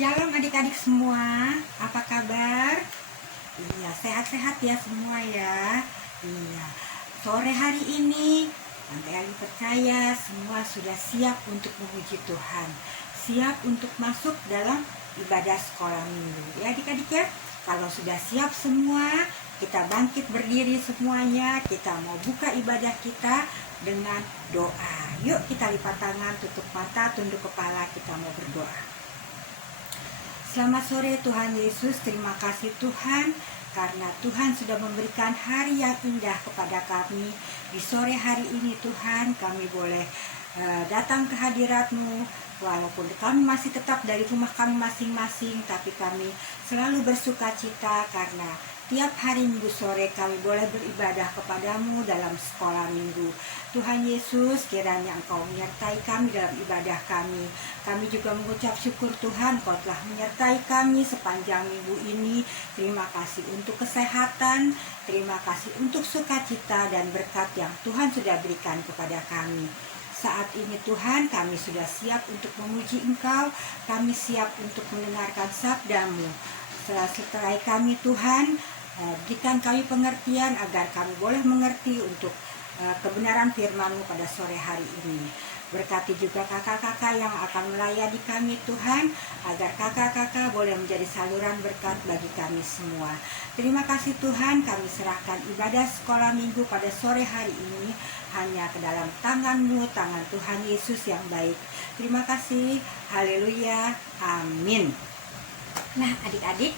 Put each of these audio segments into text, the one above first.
Shalom adik-adik semua, apa kabar? Iya, sehat-sehat ya semua ya. Iya, sore hari ini Tante Ali percaya semua sudah siap untuk memuji Tuhan, siap untuk masuk dalam ibadah sekolah minggu. Ya adik-adik ya, kalau sudah siap semua, kita bangkit berdiri semuanya, kita mau buka ibadah kita dengan doa. Yuk kita lipat tangan, tutup mata, tunduk kepala, kita mau berdoa. Selamat sore Tuhan Yesus, terima kasih Tuhan karena Tuhan sudah memberikan hari yang indah kepada kami. Di sore hari ini Tuhan kami boleh datang ke hadirat-Mu, walaupun kami masih tetap dari rumah kami masing-masing, tapi kami selalu bersuka cita karena tiap hari Minggu sore kami boleh beribadah kepadamu dalam sekolah minggu. Tuhan Yesus, kiranya Engkau menyertai kami dalam ibadah kami. Kami juga mengucap syukur Tuhan, Kau telah menyertai kami sepanjang minggu ini. Terima kasih untuk kesehatan, terima kasih untuk sukacita dan berkat yang Tuhan sudah berikan kepada kami. Saat ini Tuhan, kami sudah siap untuk memuji Engkau, kami siap untuk mendengarkan sabda-Mu. Setelah kami Tuhan, berikan kami pengertian agar kami boleh mengerti untuk kebenaran firman-Mu pada sore hari ini. Berkati juga kakak-kakak yang akan melayani kami Tuhan, agar kakak-kakak boleh menjadi saluran berkat bagi kami semua. Terima kasih Tuhan, kami serahkan ibadah sekolah minggu pada sore hari ini hanya ke dalam tangan-Mu, tangan Tuhan Yesus yang baik. Terima kasih, haleluya, amin. Nah adik-adik,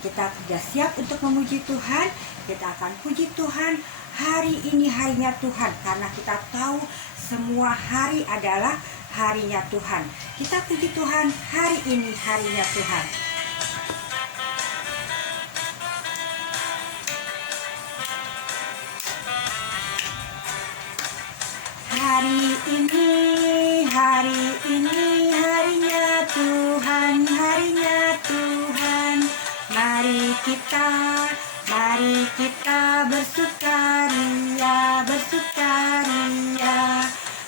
kita sudah siap untuk memuji Tuhan. Kita akan puji Tuhan. Hari ini harinya Tuhan, karena kita tahu semua hari adalah harinya Tuhan. Kita puji Tuhan, hari ini harinya Tuhan. Hari ini harinya Tuhan, harinya Tuhan. Mari kita bersukaria, bersukaria.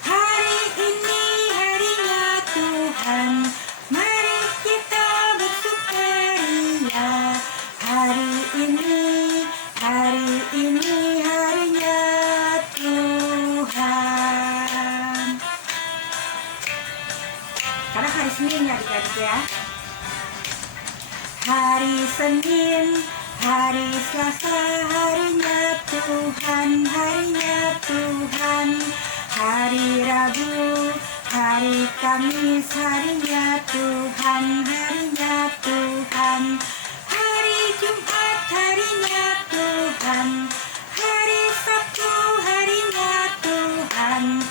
Hari ini harinya Tuhan, mari kita bersukaria. Hari ini harinya Tuhan. Karena hari Senin ya adik-adik ya. Hari Senin, hari Selasa, harinya Tuhan, harinya Tuhan. Hari Rabu, hari Kamis, harinya Tuhan, harinya Tuhan. Hari Jumat, harinya Tuhan. Hari Sabtu, harinya Tuhan.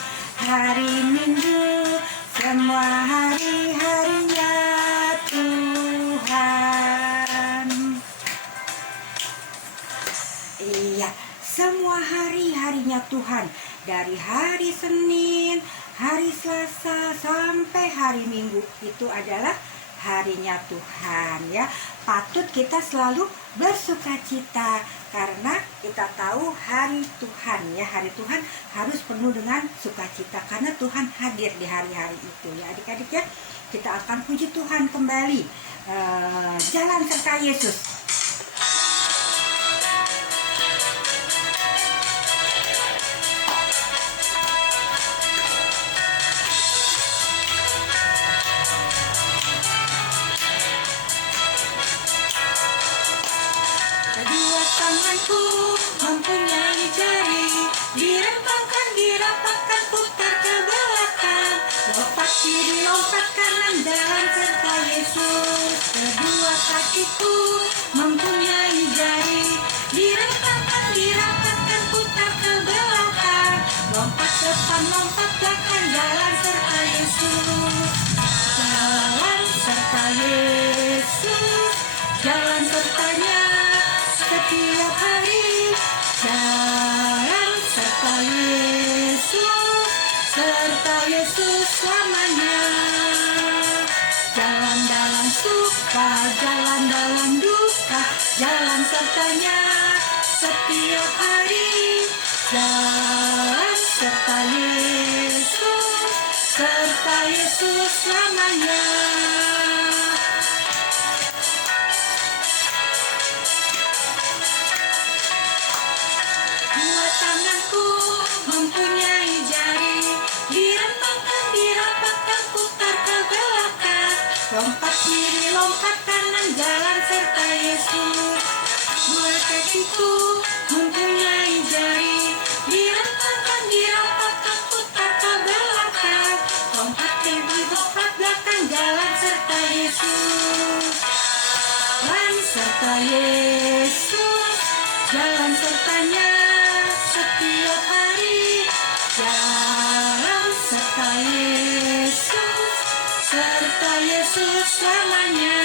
Hari Minggu, semua hari-harinya Tuhan. Iya, semua hari-harinya Tuhan. Dari hari Senin, hari Selasa, sampai hari Minggu itu adalah harinya Tuhan ya. Patut kita selalu bersukacita karena kita tahu hari Tuhan ya. Hari Tuhan harus penuh dengan sukacita karena Tuhan hadir di hari-hari itu ya adik-adik ya. Kita akan puji Tuhan kembali. Jalan serta Yesus. Kedua tanganku mempunyai jari, dirapatkan putar ke belakang, lompat kiri, lompat kanan, jalan serta Yesus. Kedua kakiku mempunyai jari, dirapatkan putar ke belakang, lompat depan, lompat belakang, jalan serta Yesus. Jalan serta Yesus, jalan sertanya setiap hari. Jalan serta Yesus selamanya. Jalan dalam suka, jalan dalam duka, jalan sertanya setiap hari. Jalan serta Yesus selamanya. lompat kiri, lompat kanan, jalan serta Yesus. Buah kakiku mempunyai jari, direntangkan, dirapatkan, putar ke belakang, lompat kiri, lompat belakang, jalan serta Yesus. Jalan serta Yesus, jalan sertanya setiap hari. Jalan serta Yesus selamanya.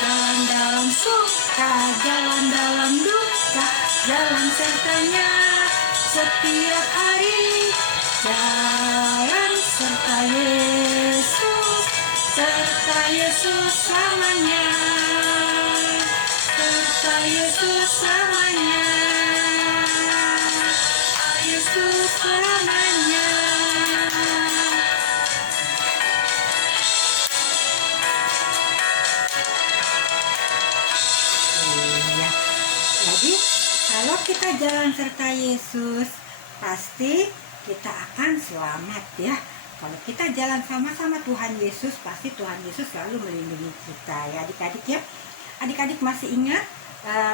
Jalan dalam suka, jalan dalam duka, jalan sertanya setiap hari. Jalan serta Yesus selamanya. Serta Yesus selamanya. Yesus selamanya. Iya. Jadi kalau kita jalan serta Yesus, pasti kita akan selamat ya. Kalau kita jalan sama-sama Tuhan Yesus, pasti Tuhan Yesus selalu melindungi kita ya adik-adik ya. Adik-adik masih ingat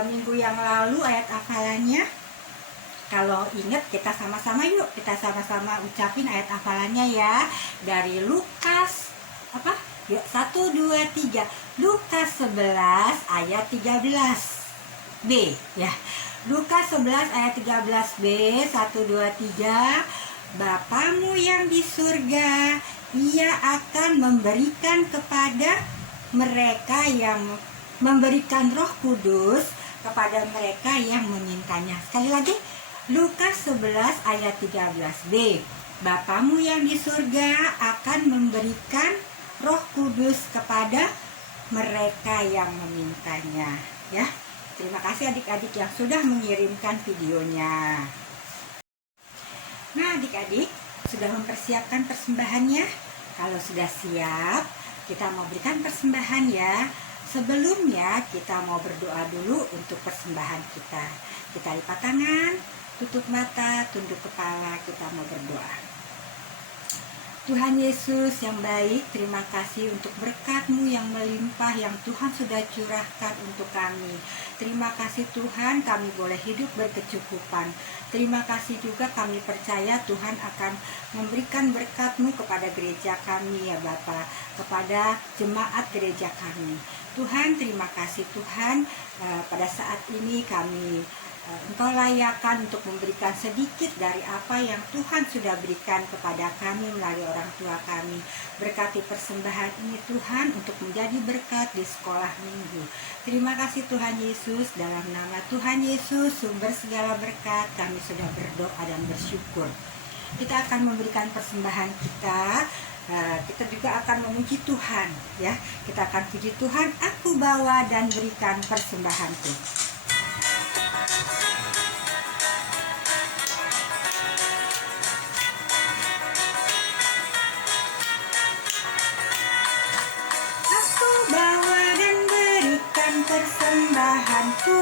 minggu yang lalu ayat hafalannya? Kalau ingat kita sama-sama yuk, kita sama-sama ucapin ayat hafalannya ya. Dari Lukas apa? Yuk, 1, 2, 3. Lukas 11 ayat 13b ya. Lukas 11 ayat 13b, 1, 2, 3. Bapamu yang di surga, Ia akan memberikan kepada mereka yang memberikan Roh Kudus kepada mereka yang memintanya. Sekali lagi, Lukas 11 ayat 13b. Bapamu yang di surga akan memberikan Roh Kudus kepada mereka yang memintanya. Ya, terima kasih adik-adik yang sudah mengirimkan videonya. Nah adik-adik, sudah mempersiapkan persembahannya? Kalau sudah siap, kita mau berikan persembahan ya. Sebelumnya kita mau berdoa dulu untuk persembahan kita. Kita lipat tangan, tutup mata, tunduk kepala, kita mau berdoa. Tuhan Yesus yang baik, terima kasih untuk berkat-Mu yang melimpah yang Tuhan sudah curahkan untuk kami. Terima kasih Tuhan, kami boleh hidup berkecukupan. Terima kasih juga kami percaya Tuhan akan memberikan berkat-Mu kepada gereja kami ya Bapa, kepada jemaat gereja kami. Tuhan, terima kasih Tuhan, pada saat ini kami Engkau layakkan untuk memberikan sedikit dari apa yang Tuhan sudah berikan kepada kami melalui orang tua kami. Berkati persembahan ini Tuhan untuk menjadi berkat di sekolah minggu. Terima kasih Tuhan Yesus, dalam nama Tuhan Yesus sumber segala berkat kami sudah berdoa dan bersyukur. Kita akan memberikan persembahan kita. Kita juga akan memuji Tuhan ya. Kita akan puji Tuhan, aku bawa dan berikan persembahanku. Persembahanku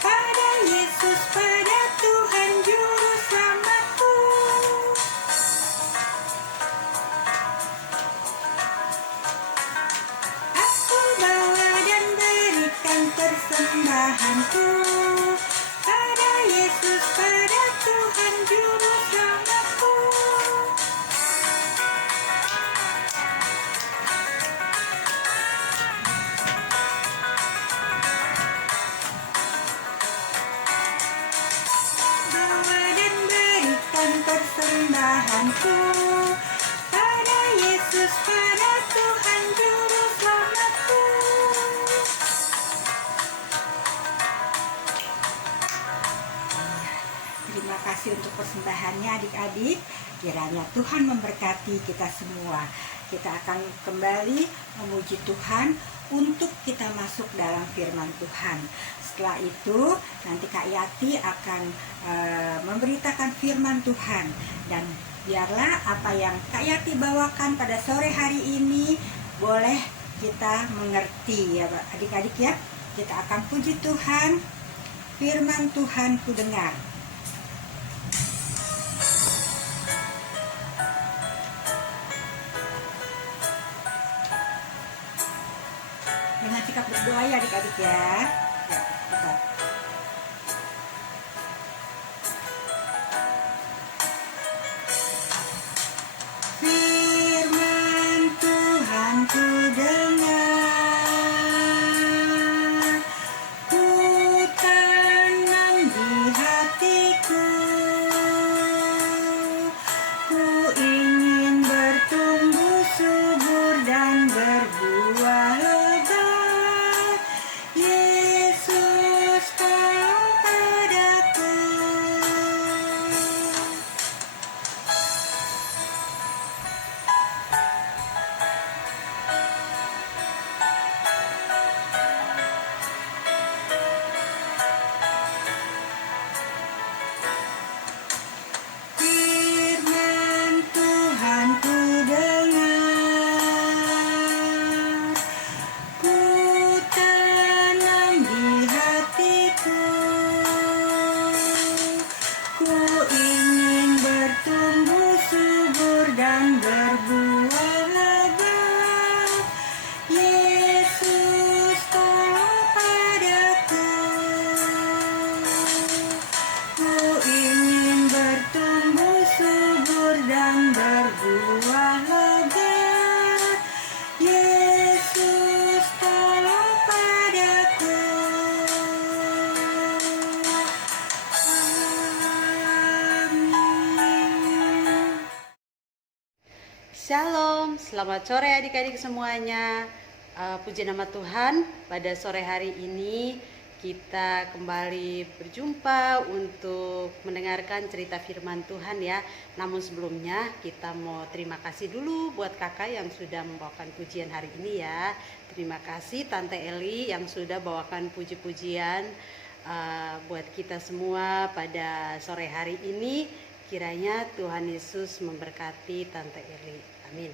pada Yesus, pada Tuhan Juru Selamatku. Aku bawa dan berikan persembahanku pada Yesus, pada Tuhan Juru Selamatku. Persembahanku pada Yesus, pada Tuhan Juru Selamatku. Terima kasih untuk persembahannya adik-adik. Kiranya Tuhan memberkati kita semua. Kita akan kembali memuji Tuhan untuk kita masuk dalam firman Tuhan. Setelah itu nanti Kak Yati akan memberitakan firman Tuhan. Dan biarlah apa yang Kak Yati bawakan pada sore hari ini boleh kita mengerti ya adik-adik ya. Kita akan puji Tuhan. Firman Tuhan ku dengar. berangkat berdoa ya adik-adik ya. Ya, kita. Firman Tuhan ku dengar, ku tanam di hatiku, ku ingin bertumbuh subur dan berbuah lebat. Yesus tolong padaku. Firman Tuhan ku dengar, ku tanam di hatiku, ku ingin bertumbuh subur dan berbuah lebat. Yesus tolong padaku, ku ingin bertumbuh subur dan berbuah lebat. Yesus tolong padaku. Amin. Shalom, selamat sore adik-adik semuanya. Puji nama Tuhan, pada sore hari ini kita kembali berjumpa untuk mendengarkan cerita firman Tuhan ya. Namun sebelumnya kita mau terima kasih dulu buat kakak yang sudah membawakan pujian hari ini ya. Terima kasih Tante Eli yang sudah bawakan puji-pujian buat kita semua pada sore hari ini. Kiranya Tuhan Yesus memberkati Tante Eli. Amin.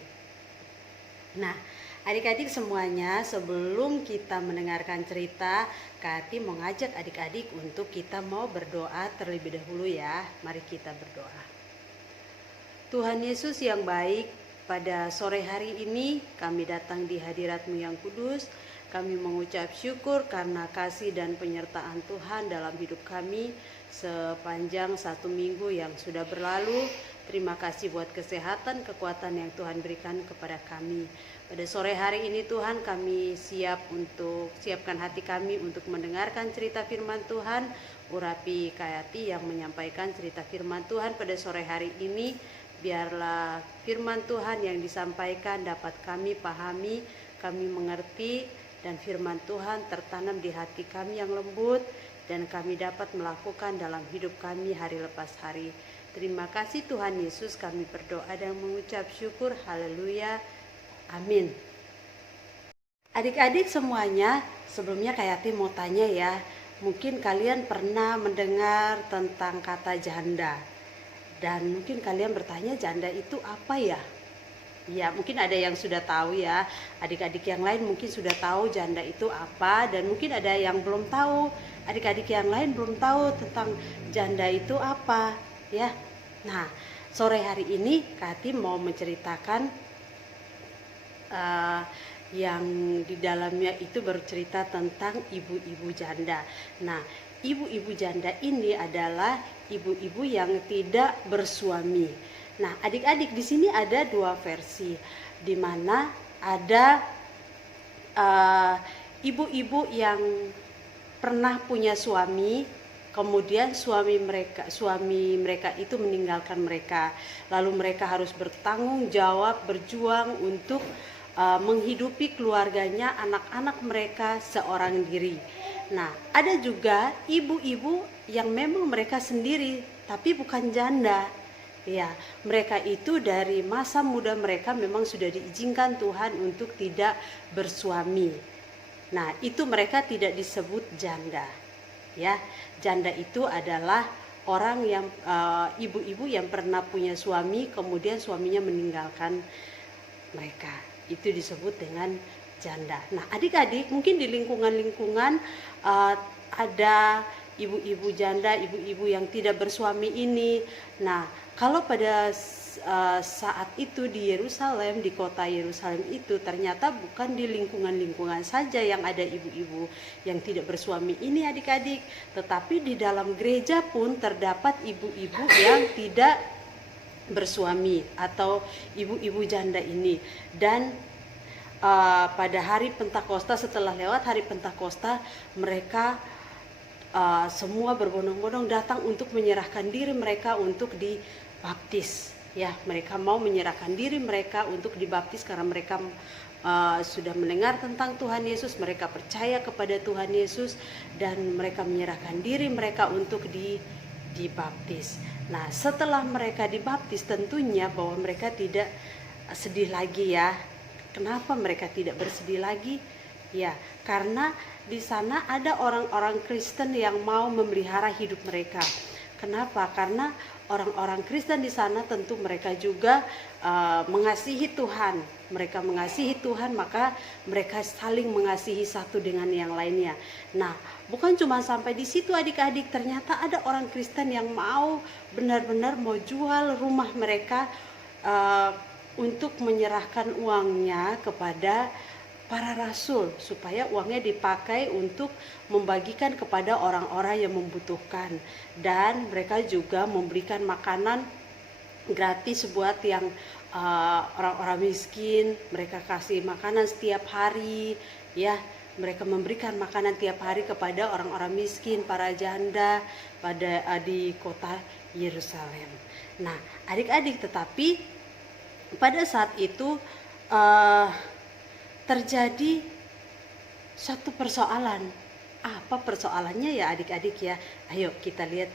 Nah, adik-adik semuanya, sebelum kita mendengarkan cerita, Kak Ati mau ngajak adik-adik untuk kita mau berdoa terlebih dahulu ya. Mari kita berdoa. Tuhan Yesus yang baik, pada sore hari ini kami datang di hadirat-Mu yang kudus. Kami mengucap syukur karena kasih dan penyertaan Tuhan dalam hidup kami sepanjang 1 minggu yang sudah berlalu. Terima kasih buat kesehatan, kekuatan yang Tuhan berikan kepada kami. Pada sore hari ini Tuhan, kami siapkan hati kami untuk mendengarkan cerita firman Tuhan. Urapi Kayati yang menyampaikan cerita firman Tuhan pada sore hari ini. Biarlah firman Tuhan yang disampaikan dapat kami pahami, kami mengerti, dan firman Tuhan tertanam di hati kami yang lembut, dan kami dapat melakukan dalam hidup kami hari lepas hari. Terima kasih Tuhan Yesus, kami berdoa dan mengucap syukur. Haleluya. Amin. Adik-adik semuanya, sebelumnya Kayati mau tanya ya, mungkin kalian pernah mendengar tentang kata janda. Dan mungkin kalian bertanya, janda itu apa ya? Ya, mungkin ada yang sudah tahu ya. Adik-adik yang lain mungkin sudah tahu janda itu apa, dan mungkin ada yang belum tahu. Adik-adik yang lain belum tahu tentang janda itu apa, ya. Nah, sore hari ini Kati mau menceritakan yang di dalamnya itu bercerita tentang ibu-ibu janda. Nah, ibu-ibu janda ini adalah ibu-ibu yang tidak bersuami. Nah, adik-adik di sini ada 2 versi, di mana ada ibu-ibu yang pernah punya suami, kemudian suami mereka itu meninggalkan mereka, lalu mereka harus bertanggung jawab, berjuang untuk menghidupi keluarganya, anak-anak mereka seorang diri. Nah, ada juga ibu-ibu yang memang mereka sendiri tapi bukan janda. Ya, mereka itu dari masa muda mereka memang sudah diizinkan Tuhan untuk tidak bersuami. Nah, itu mereka tidak disebut janda. Ya, janda itu adalah orang yang ibu-ibu yang pernah punya suami, kemudian suaminya meninggalkan mereka. Itu disebut dengan janda. Nah, adik-adik mungkin di lingkungan-lingkungan ada ibu-ibu janda, ibu-ibu yang tidak bersuami ini. Nah, kalau pada saat itu di Yerusalem, di kota Yerusalem itu ternyata bukan di lingkungan-lingkungan saja yang ada ibu-ibu yang tidak bersuami ini adik-adik, tetapi di dalam gereja pun terdapat ibu-ibu yang tidak bersuami atau ibu-ibu janda ini. Dan pada hari Pentakosta, setelah lewat hari Pentakosta, mereka semua berbondong-bondong datang untuk menyerahkan diri mereka untuk dibaptis. Ya, mereka mau menyerahkan diri mereka untuk dibaptis karena mereka sudah mendengar tentang Tuhan Yesus, mereka percaya kepada Tuhan Yesus, dan mereka menyerahkan diri mereka untuk dibaptis. Nah, setelah mereka dibaptis, tentunya bahwa mereka tidak sedih lagi ya. Kenapa mereka tidak bersedih lagi? Ya, karena di sana ada orang-orang Kristen yang mau memelihara hidup mereka. Kenapa? Karena orang-orang Kristen di sana tentu mereka juga mengasihi Tuhan. Mereka mengasihi Tuhan, maka mereka saling mengasihi satu dengan yang lainnya. Nah, bukan cuma sampai di situ adik-adik, ternyata ada orang Kristen yang mau benar-benar mau jual rumah mereka untuk menyerahkan uangnya kepada para rasul supaya uangnya dipakai untuk membagikan kepada orang-orang yang membutuhkan, dan mereka juga memberikan makanan gratis buat yang orang-orang miskin. Mereka kasih makanan setiap hari ya, mereka memberikan makanan tiap hari kepada orang-orang miskin, para janda di kota Yerusalem. Nah adik-adik, tetapi pada saat itu terjadi satu persoalan. Apa persoalannya ya adik-adik ya? Ayo kita lihat,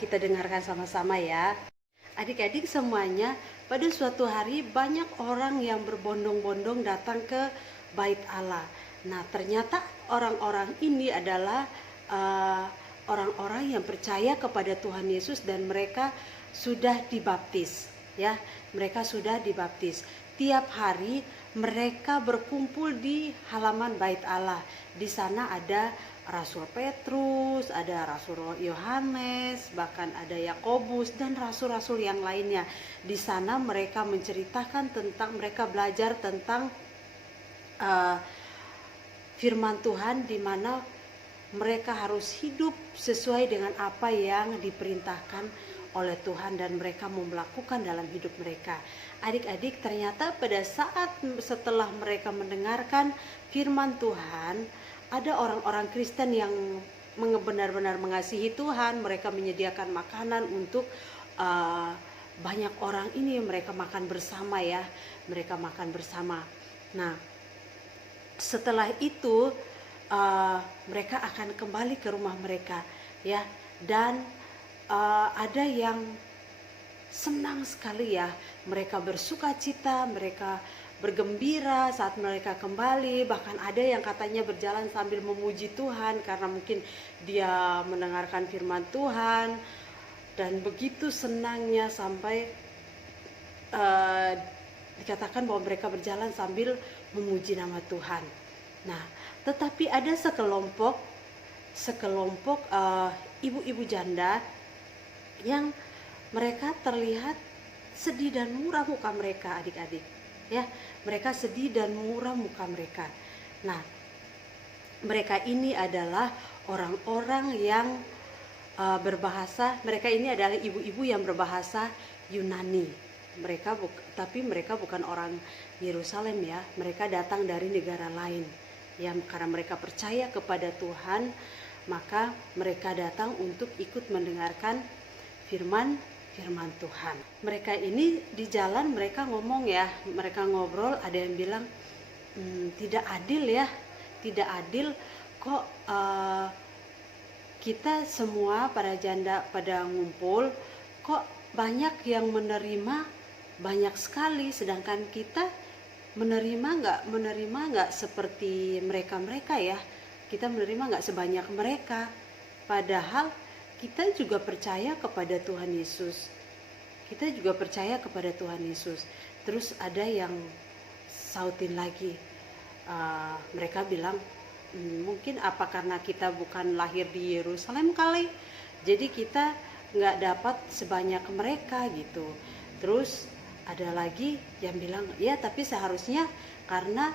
kita dengarkan sama-sama ya. Adik-adik semuanya, pada suatu hari banyak orang yang berbondong-bondong datang ke Bait Allah. Nah ternyata orang-orang ini adalah orang-orang yang percaya kepada Tuhan Yesus dan mereka sudah dibaptis ya. Mereka sudah dibaptis. Tiap hari mereka berkumpul di halaman Bait Allah. Di sana ada Rasul Petrus, ada Rasul Yohanes, bahkan ada Yakobus dan rasul-rasul yang lainnya. Di sana mereka menceritakan tentang, mereka belajar tentang firman Tuhan, di mana mereka harus hidup sesuai dengan apa yang diperintahkan oleh Tuhan dan mereka mau melakukan dalam hidup mereka. Adik-adik, ternyata pada saat setelah mereka mendengarkan firman Tuhan, ada orang-orang Kristen yang benar-benar mengasihi Tuhan. Mereka menyediakan makanan untuk banyak orang ini, mereka makan bersama ya, mereka makan bersama. Nah setelah itu mereka akan kembali ke rumah mereka ya, dan ada yang senang sekali ya, mereka bersuka cita, mereka bergembira saat mereka kembali. Bahkan ada yang katanya berjalan sambil memuji Tuhan karena mungkin dia mendengarkan firman Tuhan, dan begitu senangnya sampai dikatakan bahwa mereka berjalan sambil memuji nama Tuhan. Nah tetapi ada sekelompok ibu-ibu janda yang mereka terlihat sedih dan murah muka mereka adik-adik ya. Mereka sedih dan murah muka mereka. Nah mereka ini adalah orang-orang yang berbahasa, mereka ini adalah ibu-ibu yang berbahasa Yunani. Tapi mereka bukan orang Yerusalem ya, mereka datang dari negara lain ya. Karena mereka percaya kepada Tuhan, maka mereka datang untuk ikut mendengarkan firman Tuhan. Mereka ini di jalan mereka ngomong ya, mereka ngobrol, ada yang bilang tidak adil ya, tidak adil kok kita semua para janda pada ngumpul, kok banyak yang menerima banyak sekali, sedangkan kita menerima nggak seperti mereka ya, kita menerima nggak sebanyak mereka, padahal kita juga percaya kepada Tuhan Yesus. Kita juga percaya kepada Tuhan Yesus. Terus ada yang sautin lagi, mereka bilang mungkin apa karena kita bukan lahir di Yerusalem kali, jadi kita nggak dapat sebanyak mereka gitu. Terus ada lagi yang bilang, ya tapi seharusnya karena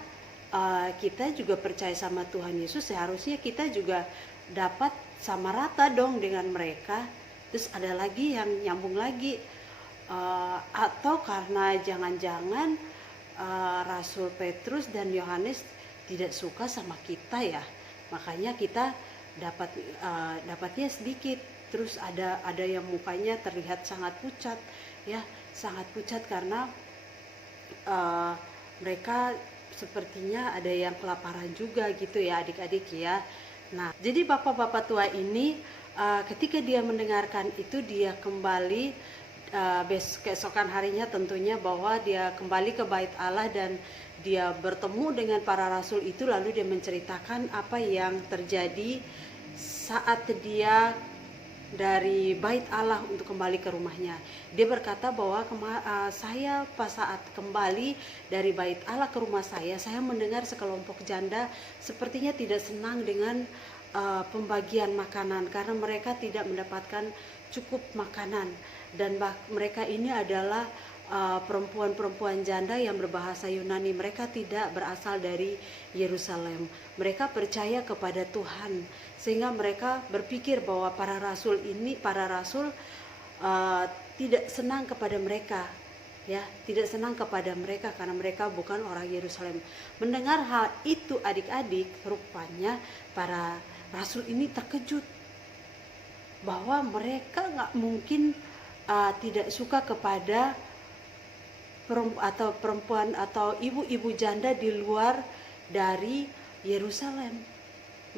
kita juga percaya sama Tuhan Yesus, seharusnya kita juga dapat sama rata dong dengan mereka. Terus ada lagi yang nyambung lagi, atau karena jangan-jangan Rasul Petrus dan Yohanes tidak suka sama kita ya, makanya kita dapatnya sedikit. Terus ada yang mukanya terlihat sangat pucat ya, sangat pucat karena mereka sepertinya ada yang kelaparan juga gitu ya adik-adik ya. Nah, jadi bapak-bapak tua ini ketika dia mendengarkan itu, dia kembali keesokan harinya tentunya, bahwa dia kembali ke bait Allah dan dia bertemu dengan para rasul itu, lalu dia menceritakan apa yang terjadi saat dia dari bait Allah untuk kembali ke rumahnya. Dia berkata bahwa saya pas saat kembali dari bait Allah ke rumah saya mendengar sekelompok janda sepertinya tidak senang dengan pembagian makanan karena mereka tidak mendapatkan cukup makanan. Dan mereka ini adalah perempuan-perempuan janda yang berbahasa Yunani. Mereka tidak berasal dari Yerusalem. Mereka percaya kepada Tuhan, sehingga mereka berpikir bahwa para rasul tidak senang kepada mereka, ya, tidak senang kepada mereka karena mereka bukan orang Yerusalem. Mendengar hal itu adik-adik, rupanya para rasul ini terkejut bahwa mereka nggak mungkin tidak suka kepada perempuan atau ibu-ibu janda di luar dari Yerusalem.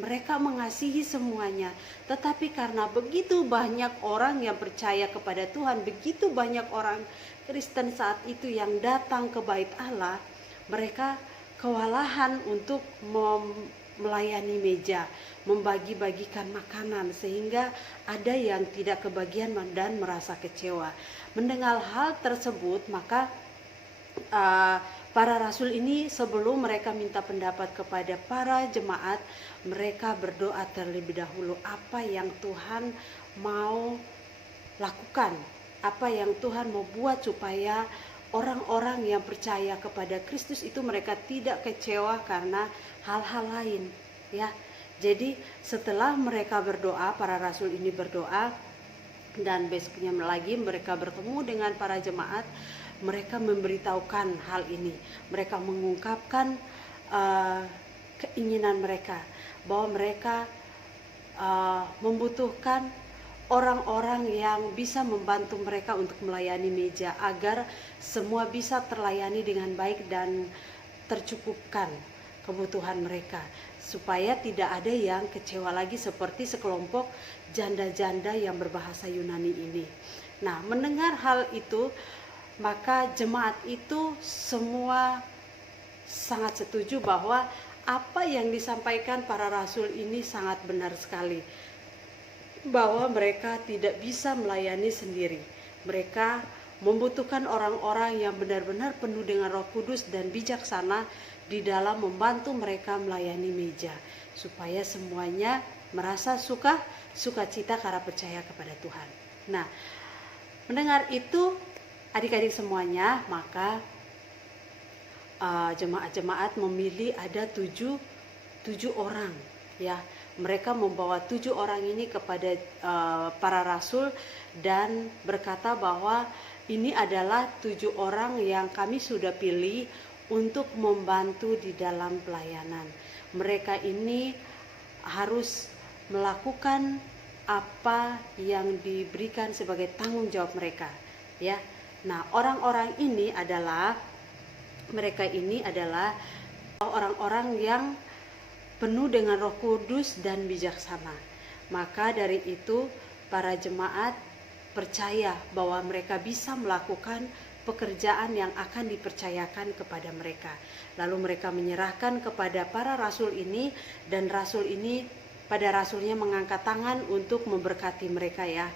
Mereka mengasihi semuanya, tetapi karena begitu banyak orang yang percaya kepada Tuhan, begitu banyak orang Kristen saat itu yang datang ke bait Allah, mereka kewalahan untuk melayani meja, membagi-bagikan makanan, sehingga ada yang tidak kebagian dan merasa kecewa. Mendengar hal tersebut, maka para rasul ini sebelum mereka minta pendapat kepada para jemaat, mereka berdoa terlebih dahulu apa yang Tuhan mau lakukan, apa yang Tuhan mau buat supaya orang-orang yang percaya kepada Kristus itu mereka tidak kecewa karena hal-hal lain ya. Jadi setelah mereka berdoa, para rasul ini berdoa, dan besoknya lagi mereka bertemu dengan para jemaat, mereka memberitahukan hal ini. Mereka mengungkapkan keinginan mereka bahwa mereka membutuhkan orang-orang yang bisa membantu mereka untuk melayani meja, agar semua bisa terlayani dengan baik dan tercukupkan kebutuhan mereka, supaya tidak ada yang kecewa lagi seperti sekelompok janda-janda yang berbahasa Yunani ini. Nah, mendengar hal itu, maka jemaat itu semua sangat setuju bahwa apa yang disampaikan para rasul ini sangat benar sekali, bahwa mereka tidak bisa melayani sendiri. Mereka membutuhkan orang-orang yang benar-benar penuh dengan Roh Kudus dan bijaksana di dalam membantu mereka melayani meja, supaya semuanya merasa sukacita karena percaya kepada Tuhan. Nah, mendengar itu adik-adik semuanya, maka jemaat-jemaat memilih ada tujuh orang ya. Mereka membawa 7 orang ini kepada para rasul dan berkata bahwa ini adalah 7 orang yang kami sudah pilih untuk membantu di dalam pelayanan. Mereka ini harus melakukan apa yang diberikan sebagai tanggung jawab mereka ya. Nah, mereka ini adalah orang-orang yang penuh dengan Roh Kudus dan bijaksana. Maka dari itu para jemaat percaya bahwa mereka bisa melakukan pekerjaan yang akan dipercayakan kepada mereka. Lalu mereka menyerahkan kepada para rasul ini, dan rasul ini pada rasulnya mengangkat tangan untuk memberkati mereka ya.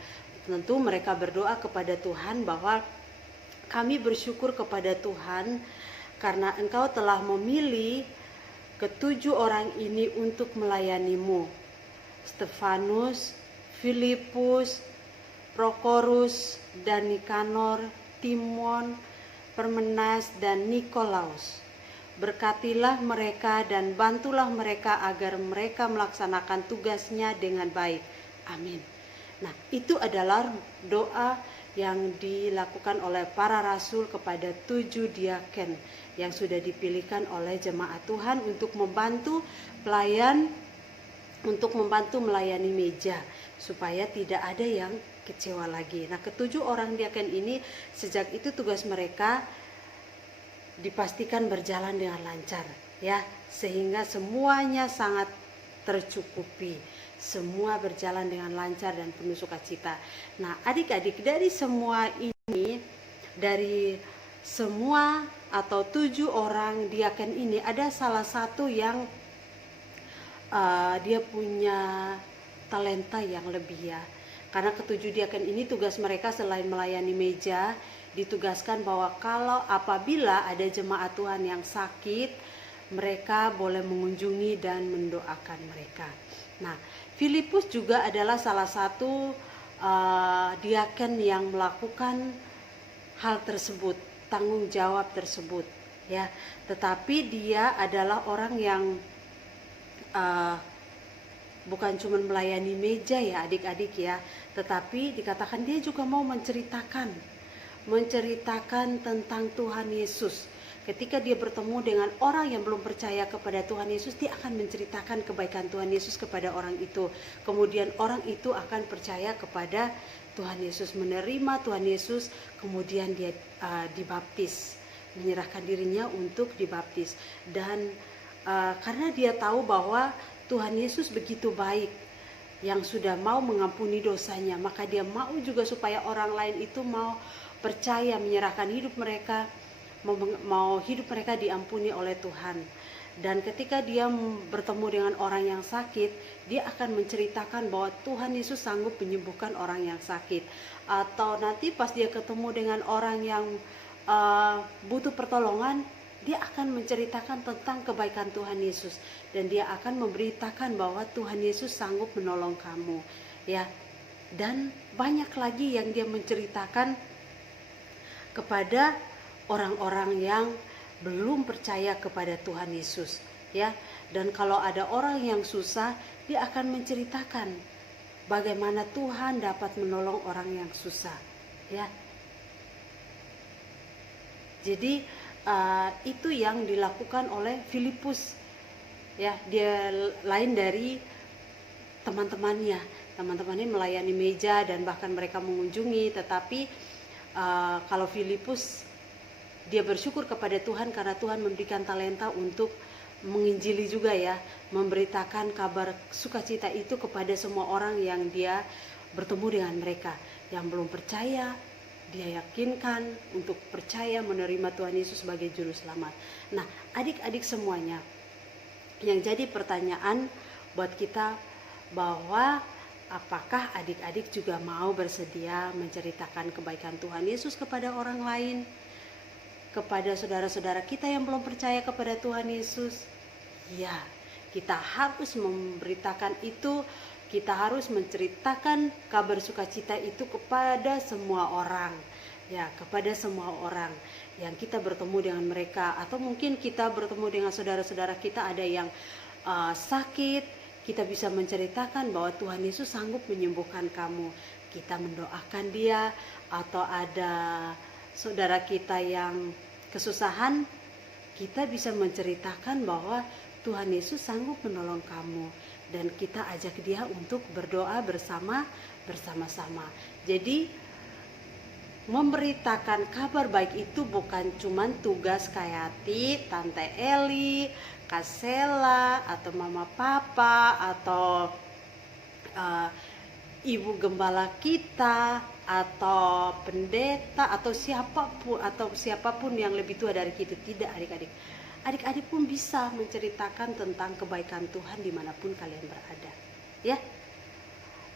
Tentu mereka berdoa kepada Tuhan bahwa kami bersyukur kepada Tuhan karena Engkau telah memilih ke-7 orang ini untuk melayanimu. Stefanus, Filipus, Prokorus, dan Nikanor, Timon, Parmenas, dan Nikolaus. Berkatilah mereka dan bantulah mereka agar mereka melaksanakan tugasnya dengan baik. Amin. Nah, itu adalah doa yang dilakukan oleh para rasul kepada 7 diaken yang sudah dipilihkan oleh jemaat Tuhan untuk membantu pelayan, untuk membantu melayani meja, supaya tidak ada yang kecewa lagi. Nah, ketujuh orang diaken ini sejak itu tugas mereka dipastikan berjalan dengan lancar, ya, sehingga semuanya sangat tercukupi, semua berjalan dengan lancar dan penuh sukacita. Nah, adik-adik, dari semua ini, dari semua atau 7 orang diaken ini, ada salah satu yang dia punya talenta yang lebih, ya. Karena ketujuh diaken ini tugas mereka selain melayani meja, ditugaskan bahwa kalau apabila ada jemaat Tuhan yang sakit, mereka boleh mengunjungi dan mendoakan mereka. Nah, Filipus juga adalah salah satu diaken yang melakukan hal tersebut, tanggung jawab tersebut, ya. Tetapi dia adalah orang yang bukan cuma melayani meja, ya adik-adik, ya, tetapi dikatakan dia juga mau menceritakan tentang Tuhan Yesus. Ketika dia bertemu dengan orang yang belum percaya kepada Tuhan Yesus, dia akan menceritakan kebaikan Tuhan Yesus kepada orang itu. Kemudian orang itu akan percaya kepada Tuhan Yesus, menerima Tuhan Yesus, kemudian dia dibaptis, menyerahkan dirinya untuk dibaptis. Dan karena dia tahu bahwa Tuhan Yesus begitu baik, yang sudah mau mengampuni dosanya, maka dia mau juga supaya orang lain itu mau percaya, menyerahkan hidup mereka, mau hidup mereka diampuni oleh Tuhan. Dan ketika dia bertemu dengan orang yang sakit, dia akan menceritakan bahwa Tuhan Yesus sanggup menyembuhkan orang yang sakit. Atau nanti pas dia ketemu dengan orang yang butuh pertolongan, dia akan menceritakan tentang kebaikan Tuhan Yesus, dan dia akan memberitakan bahwa Tuhan Yesus sanggup menolong kamu, ya. Dan banyak lagi yang dia menceritakan kepada orang-orang yang belum percaya kepada Tuhan Yesus, ya. Dan kalau ada orang yang susah, dia akan menceritakan bagaimana Tuhan dapat menolong orang yang susah, ya. Jadi itu yang dilakukan oleh Filipus, ya. Dia lain dari teman-temannya melayani meja dan bahkan mereka mengunjungi. Tetapi kalau Filipus, dia bersyukur kepada Tuhan karena Tuhan memberikan talenta untuk menginjili juga, ya, memberitakan kabar sukacita itu kepada semua orang yang dia bertemu dengan mereka. Yang belum percaya, dia yakinkan untuk percaya menerima Tuhan Yesus sebagai juru selamat. Nah, adik-adik semuanya, yang jadi pertanyaan buat kita bahwa apakah adik-adik juga mau bersedia menceritakan kebaikan Tuhan Yesus kepada orang lain, kepada saudara-saudara kita yang belum percaya kepada Tuhan Yesus? Ya, kita harus memberitakan itu. Kita harus menceritakan kabar sukacita itu kepada semua orang, ya, kepada semua orang yang kita bertemu dengan mereka. Atau mungkin kita bertemu dengan saudara-saudara kita ada yang sakit, kita bisa menceritakan bahwa Tuhan Yesus sanggup menyembuhkan kamu. Kita mendoakan dia. Atau ada saudara kita yang kesusahan, kita bisa menceritakan bahwa Tuhan Yesus sanggup menolong kamu. Dan kita ajak dia untuk berdoa bersama-sama. Jadi memberitakan kabar baik itu bukan cuma tugas Kayati, Tante Eli, Kasela, atau Mama Papa, atau Ibu Gembala kita, atau pendeta, atau siapapun yang lebih tua dari kita. Tidak, adik-adik. Adik-adik pun bisa menceritakan tentang kebaikan Tuhan dimanapun kalian berada, ya.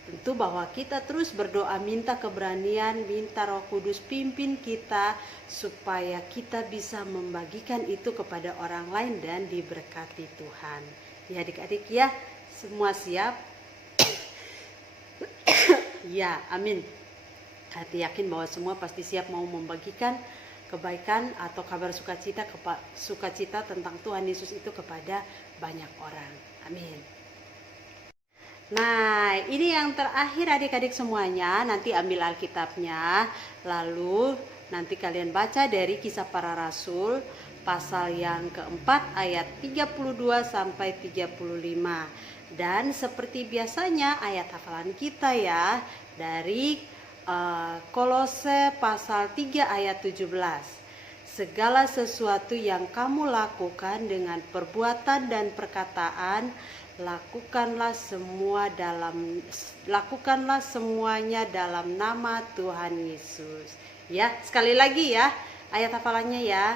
Tentu bahwa kita terus berdoa, minta keberanian, minta Roh Kudus pimpin kita supaya kita bisa membagikan itu kepada orang lain dan diberkati Tuhan. Ya adik-adik, ya, semua siap? Ya, amin. Hati yakin bahwa semua pasti siap mau membagikan kebaikan atau kabar sukacita tentang Tuhan Yesus itu kepada banyak orang. Amin. Nah, ini yang terakhir adik-adik semuanya. Nanti ambil Alkitabnya, lalu nanti kalian baca dari Kisah Para Rasul pasal yang keempat ayat 32 sampai 35. Dan seperti biasanya ayat hafalan kita ya dari Kolose pasal 3 ayat 17. Segala sesuatu yang kamu lakukan dengan perbuatan dan perkataan, lakukanlah semuanya dalam nama Tuhan Yesus. Ya, sekali lagi ya ayat hafalannya ya.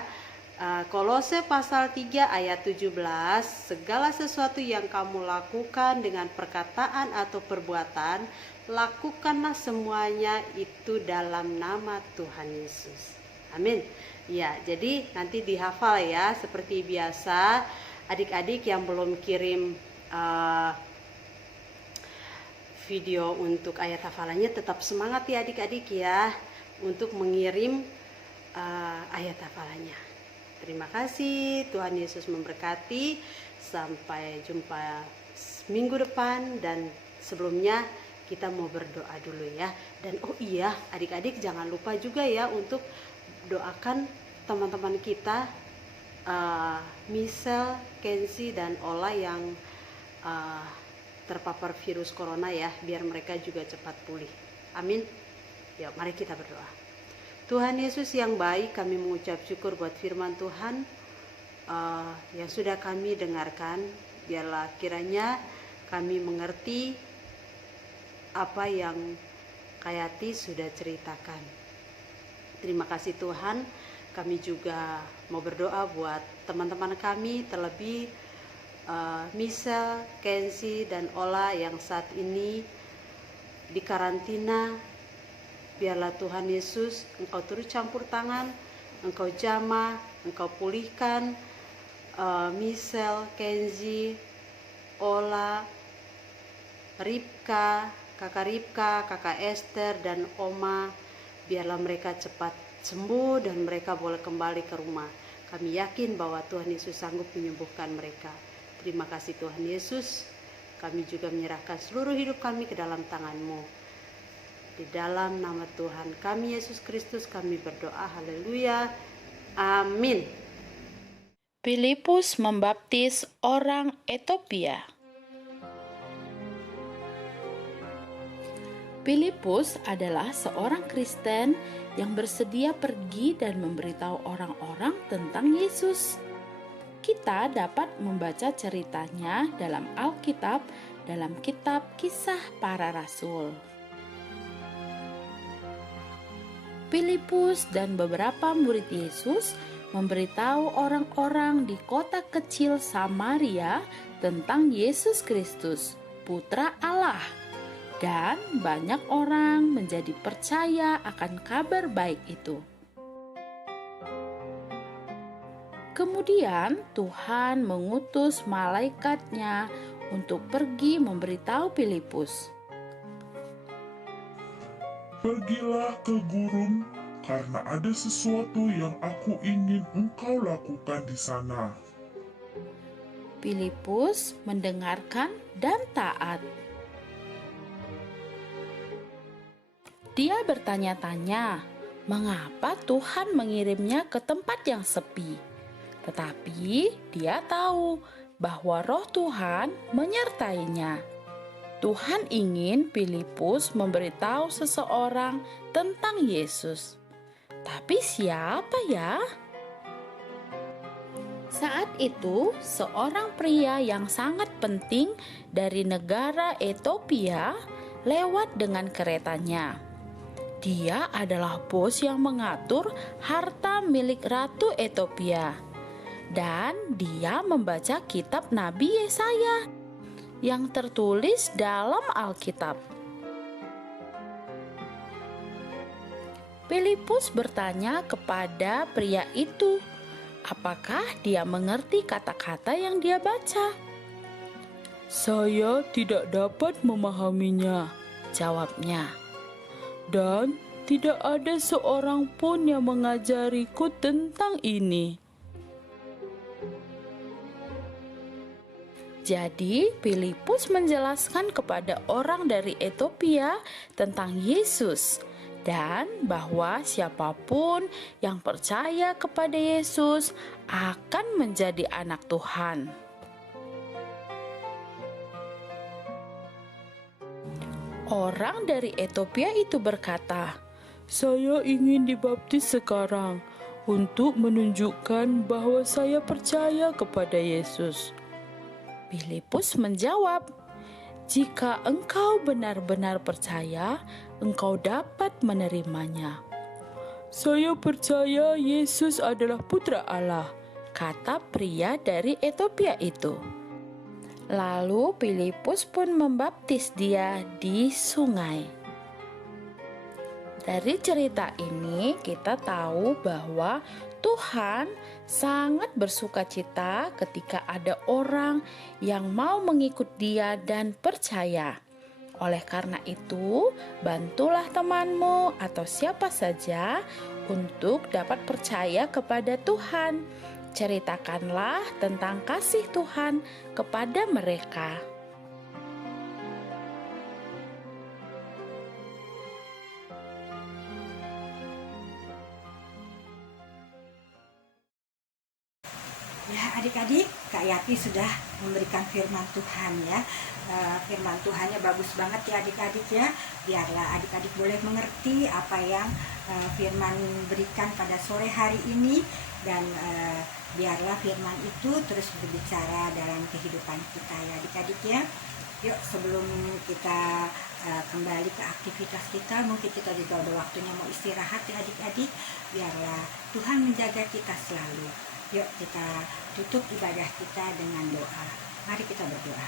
Kolose pasal 3 ayat 17. Segala sesuatu yang kamu lakukan dengan perkataan atau perbuatan, lakukanlah semuanya itu dalam nama Tuhan Yesus. Amin. Ya, jadi nanti dihafal ya seperti biasa. Adik-adik yang belum kirim video untuk ayat hafalannya, tetap semangat ya adik-adik ya untuk mengirim ayat hafalannya. Terima kasih, Tuhan Yesus memberkati. Sampai jumpa minggu depan, dan sebelumnya kita mau berdoa dulu ya. Dan oh iya, adik-adik jangan lupa juga ya untuk doakan teman-teman kita, Michelle, Kenzi, dan Ola yang terpapar virus corona ya, biar mereka juga cepat pulih. Amin. Yuk, mari kita berdoa. Tuhan Yesus yang baik, kami mengucap syukur buat firman Tuhan yang sudah kami dengarkan. Biarlah kiranya kami mengerti apa yang Kayati sudah ceritakan. Terima kasih Tuhan. Kami juga mau berdoa buat teman-teman kami, terlebih Michelle, Kenzi, dan Ola yang saat ini di karantina. Biarlah Tuhan Yesus, Engkau turut campur tangan, Engkau jamah, Engkau pulihkan Michelle, Kenzi, Ola, Ripka, Kakak Esther, dan Oma. Biarlah mereka cepat sembuh dan mereka boleh kembali ke rumah. Kami yakin bahwa Tuhan Yesus sanggup menyembuhkan mereka. Terima kasih Tuhan Yesus. Kami juga menyerahkan seluruh hidup kami ke dalam tangan-Mu. Di dalam nama Tuhan kami Yesus Kristus kami berdoa. Haleluya. Amin. Filipus membaptis orang Ethiopia. Filipus adalah seorang Kristen yang bersedia pergi dan memberitahu orang-orang tentang Yesus. Kita dapat membaca ceritanya dalam Alkitab, dalam kitab Kisah Para Rasul. Filipus dan beberapa murid Yesus memberitahu orang-orang di kota kecil Samaria tentang Yesus Kristus, Putra Allah. Dan banyak orang menjadi percaya akan kabar baik itu. Kemudian Tuhan mengutus malaikatnya untuk pergi memberitahu Filipus. Pergilah ke gurun, karena ada sesuatu yang aku ingin engkau lakukan di sana. Filipus mendengarkan dan taat. Dia bertanya-tanya, mengapa Tuhan mengirimnya ke tempat yang sepi? Tetapi dia tahu bahwa Roh Tuhan menyertainya. Tuhan ingin Filipus memberitahu seseorang tentang Yesus. Tapi siapa ya? Saat itu, seorang pria yang sangat penting dari negara Ethiopia lewat dengan keretanya. Dia adalah bos yang mengatur harta milik Ratu Ethiopia. Dan dia membaca kitab Nabi Yesaya yang tertulis dalam Alkitab. Filipus bertanya kepada pria itu, apakah dia mengerti kata-kata yang dia baca? "Saya tidak dapat memahaminya," jawabnya. "Dan tidak ada seorang pun yang mengajariku tentang ini." Jadi, Filipus menjelaskan kepada orang dari Etiopia tentang Yesus dan bahwa siapapun yang percaya kepada Yesus akan menjadi anak Tuhan. Orang dari Etiopia itu berkata, "Saya ingin dibaptis sekarang untuk menunjukkan bahwa saya percaya kepada Yesus." Filipus menjawab, "Jika engkau benar-benar percaya, engkau dapat menerimanya." "Saya percaya Yesus adalah Putra Allah," kata pria dari Etiopia itu. Lalu Filipus pun membaptis dia di sungai. Dari cerita ini kita tahu bahwa Tuhan sangat bersukacita ketika ada orang yang mau mengikut Dia dan percaya. Oleh karena itu, bantulah temanmu atau siapa saja untuk dapat percaya kepada Tuhan. Ceritakanlah tentang kasih Tuhan kepada mereka. Ya adik-adik, Kak Yati sudah memberikan firman Tuhan ya. Firman Tuhannya bagus banget ya adik-adik ya. Biarlah adik-adik boleh mengerti apa yang firman berikan pada sore hari ini. Dan biarlah firman itu terus berbicara dalam kehidupan kita ya adik-adik ya. Yuk sebelum kita kembali ke aktivitas kita, mungkin kita juga udah waktunya mau istirahat ya adik-adik. Biarlah Tuhan menjaga kita selalu. Yuk kita tutup ibadah kita dengan doa. Mari kita berdoa.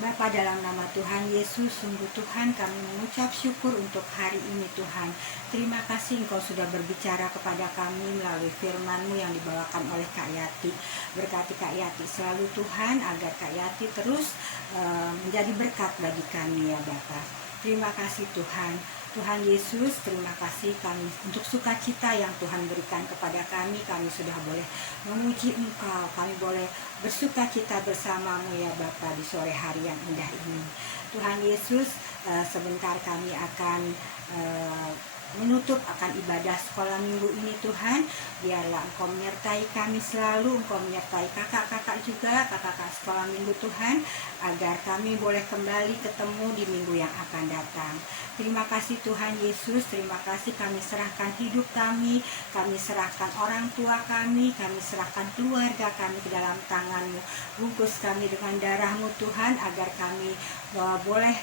Bapa, dalam nama Tuhan Yesus, sungguh Tuhan kami mengucap syukur untuk hari ini Tuhan. Terima kasih Engkau sudah berbicara kepada kami melalui firman-Mu yang dibawakan oleh Kak Yati. Berkati Kak Yati selalu Tuhan, agar Kak Yati terus menjadi berkat bagi kami ya Bapa. Terima kasih Tuhan. Tuhan Yesus, terima kasih kami untuk sukacita yang Tuhan berikan kepada kami. Kami sudah boleh memuji Engkau, kami boleh bersukacita bersama-Mu ya Bapa di sore hari yang indah ini. Tuhan Yesus, sebentar kami akan menutup akan ibadah sekolah minggu ini Tuhan. Biarlah Engkau menyertai kami selalu, Engkau menyertai kakak-kakak juga, kakak-kakak sekolah minggu Tuhan, agar kami boleh kembali ketemu di minggu yang akan datang. Terima kasih Tuhan Yesus, terima kasih kami serahkan hidup kami serahkan orang tua kami serahkan keluarga kami ke dalam tangan-Mu. Bungkus kami dengan darah-Mu Tuhan, agar kami boleh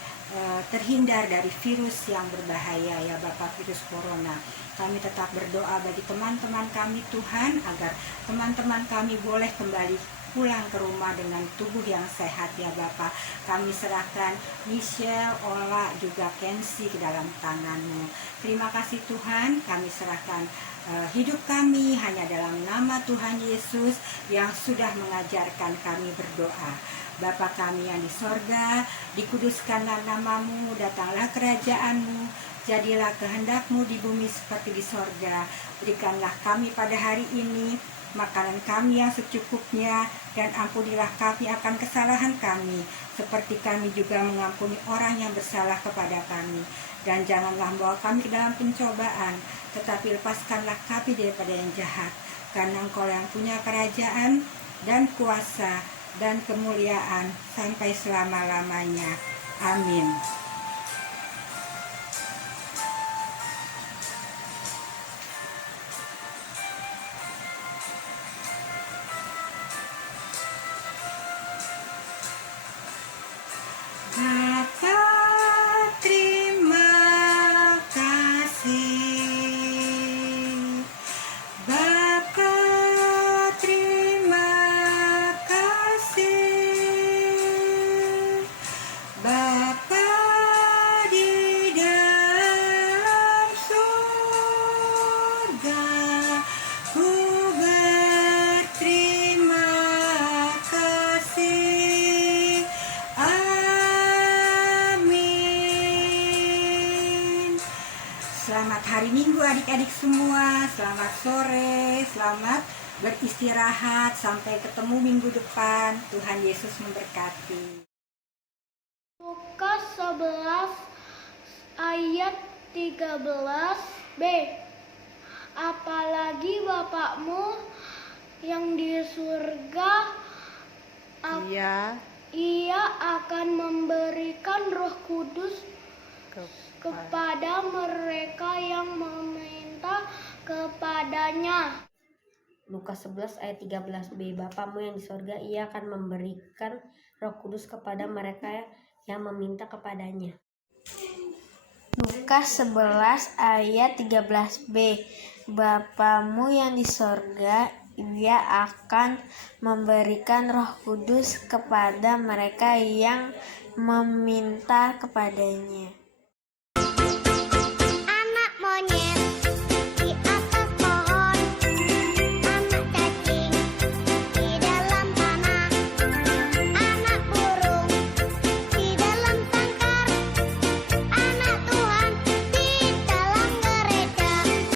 terhindar dari virus yang berbahaya ya Bapak, virus corona. Kami tetap berdoa bagi teman-teman kami Tuhan, agar teman-teman kami boleh kembali pulang ke rumah dengan tubuh yang sehat ya Bapak. Kami serahkan Michelle, Ola, juga Kensi ke dalam tangan-Mu. Terima kasih Tuhan, kami serahkan hidup kami hanya dalam nama Tuhan Yesus yang sudah mengajarkan kami berdoa. Bapa kami yang di sorga, dikuduskanlah nama-Mu, datanglah kerajaan-Mu, jadilah kehendak-Mu di bumi seperti di sorga. Berikanlah kami pada hari ini makanan kami yang secukupnya, dan ampunilah kami akan kesalahan kami, seperti kami juga mengampuni orang yang bersalah kepada kami. Dan janganlah membawa kami ke dalam pencobaan, tetapi lepaskanlah kami daripada yang jahat. Karena Engkau yang punya kerajaan dan kuasa dan kemuliaan sampai selama-lamanya. Amin. Bapa, terima kasih. Bapa, terima kasih. Bapa, adik-adik semua, selamat sore, selamat beristirahat, sampai ketemu minggu depan. Tuhan Yesus memberkati. Lukas 11 ayat 13b. Apalagi Bapakmu yang di surga, Ia akan memberikan Roh Kudus kepada mereka yang meminta kepadanya. Lukas 11 ayat 13b. Bapamu yang di sorga, Ia akan memberikan Roh Kudus kepada mereka yang meminta kepadanya. Lukas 11 ayat 13b. Bapamu yang di sorga, Ia akan memberikan Roh Kudus kepada mereka yang meminta kepadanya.